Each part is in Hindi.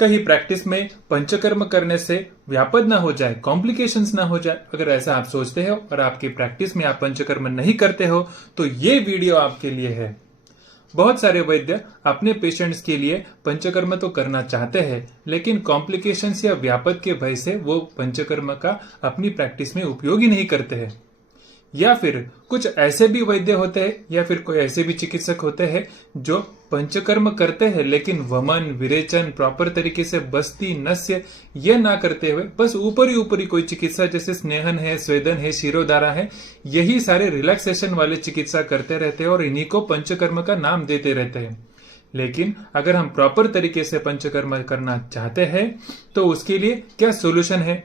कहीं प्रैक्टिस में पंचकर्म करने से व्यापद ना हो जाए, कॉम्प्लिकेशंस ना हो जाए। अगर ऐसा आप सोचते हो और आपकी प्रैक्टिस में आप पंचकर्म नहीं करते हो तो ये वीडियो आपके लिए है। बहुत सारे वैद्य अपने पेशेंट्स के लिए पंचकर्म तो करना चाहते हैं, लेकिन कॉम्प्लिकेशंस या व्यापद के भय से वो पंचकर्म का अपनी प्रैक्टिस में उपयोग ही नहीं करते हैं। या फिर कुछ ऐसे भी वैद्य होते हैं या फिर कोई ऐसे भी चिकित्सक होते हैं जो पंचकर्म करते हैं लेकिन वमन, विरेचन, प्रॉपर तरीके से बस्ती, नस्य ये ना करते हुए बस ऊपरी कोई चिकित्सा जैसे स्नेहन है, स्वेदन है, शिरोधारा है, यही सारे रिलैक्सेशन वाले चिकित्सा करते रहते हैं और इन्हीं को पंचकर्म का नाम देते रहते हैं। लेकिन अगर हम प्रॉपर तरीके से पंचकर्म करना चाहते हैं तो उसके लिए क्या सोल्यूशन है?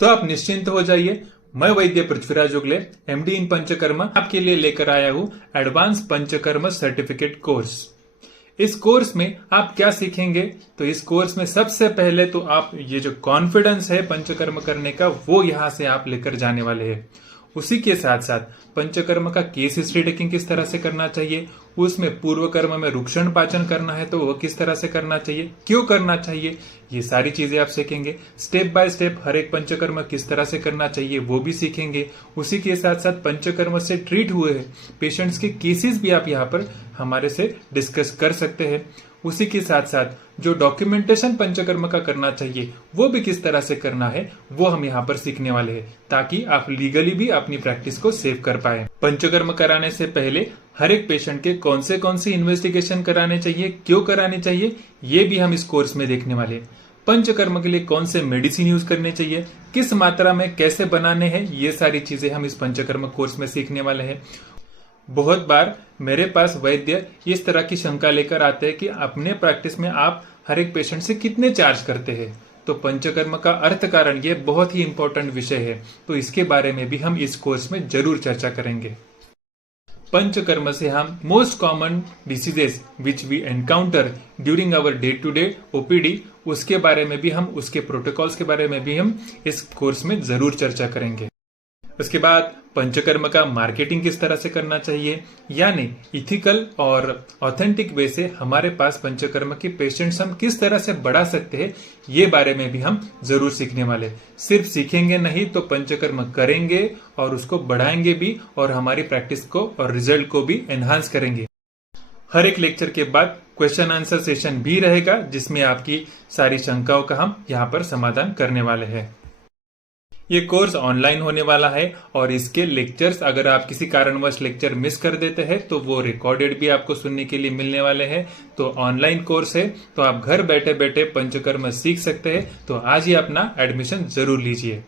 तो आप निश्चिंत हो जाइए। मैं वैद्य पृथ्वीराज उगले, एमडी इन पंचकर्म, आपके लिए लेकर आया हूं एडवांस पंचकर्म सर्टिफिकेट कोर्स। इस कोर्स में आप क्या सीखेंगे? तो इस कोर्स में सबसे पहले तो आप ये जो कॉन्फिडेंस है पंचकर्म करने का वो यहां से आप लेकर जाने वाले हैं। उसी के साथ साथ पंचकर्म का केस हिस्ट्री टेकिंग किस तरह से करना चाहिए, उसमें पूर्व कर्म में रुक्षण पाचन करना है तो वो किस तरह से करना चाहिए, क्यों करना चाहिए, ये सारी चीजें आप सीखेंगे। स्टेप बाय स्टेप हर एक पंचकर्म किस तरह से करना चाहिए वो भी सीखेंगे। उसी के साथ साथ पंचकर्म से ट्रीट हुए पेशेंट्स के केसेस भी आप यहाँ पर हमारे से डिस्कस कर सकते हैं। उसी के साथ साथ जो डॉक्यूमेंटेशन पंचकर्म का करना चाहिए वो भी किस तरह से करना है वो हम यहाँ पर सीखने वाले हैं, ताकि आप लीगली भी अपनी प्रैक्टिस को सेव कर पाए। पंचकर्म कराने से पहले हर एक पेशेंट के कौन से इन्वेस्टिगेशन कराने चाहिए, क्यों कराने चाहिए, ये भी हम इस कोर्स में देखने वाले हैं। पंचकर्म के लिए कौन से मेडिसिन यूज करने चाहिए, किस मात्रा में कैसे बनाने हैं, ये सारी चीजें हम इस पंचकर्म कोर्स में सीखने वाले हैं। बहुत बार मेरे पास वैद्य इस तरह की शंका लेकर आते हैं कि अपने प्रैक्टिस में आप हर एक पेशेंट से कितने चार्ज करते हैं। तो पंचकर्म का अर्थ कारण ये बहुत ही इंपॉर्टेंट विषय है, तो इसके बारे में भी हम इस कोर्स में जरूर चर्चा करेंगे। पंचकर्म से हम most common diseases which we encounter during our day to day OPD, उसके बारे में भी हम, उसके प्रोटोकॉल्स के बारे में भी हम इस कोर्स में जरूर चर्चा करेंगे। उसके बाद पंचकर्म का मार्केटिंग किस तरह से करना चाहिए, यानी इथिकल और ऑथेंटिक वे से हमारे पास पंचकर्म के पेशेंट्स हम किस तरह से बढ़ा सकते हैं, ये बारे में भी हम जरूर सीखने वाले। सिर्फ सीखेंगे नहीं तो पंचकर्म करेंगे और उसको बढ़ाएंगे भी और हमारी प्रैक्टिस को और रिजल्ट को भी एनहांस करेंगे। हर एक लेक्चर के बाद क्वेश्चन आंसर सेशन भी रहेगा जिसमें आपकी सारी शंकाओं का हम यहाँ पर समाधान करने वाले हैं। ये कोर्स ऑनलाइन होने वाला है और इसके लेक्चर्स अगर आप किसी कारणवश लेक्चर मिस कर देते हैं तो वो रिकॉर्डेड भी आपको सुनने के लिए मिलने वाले हैं। तो ऑनलाइन कोर्स है तो आप घर बैठे बैठे पंचकर्म सीख सकते हैं। तो आज ही अपना एडमिशन जरूर लीजिए।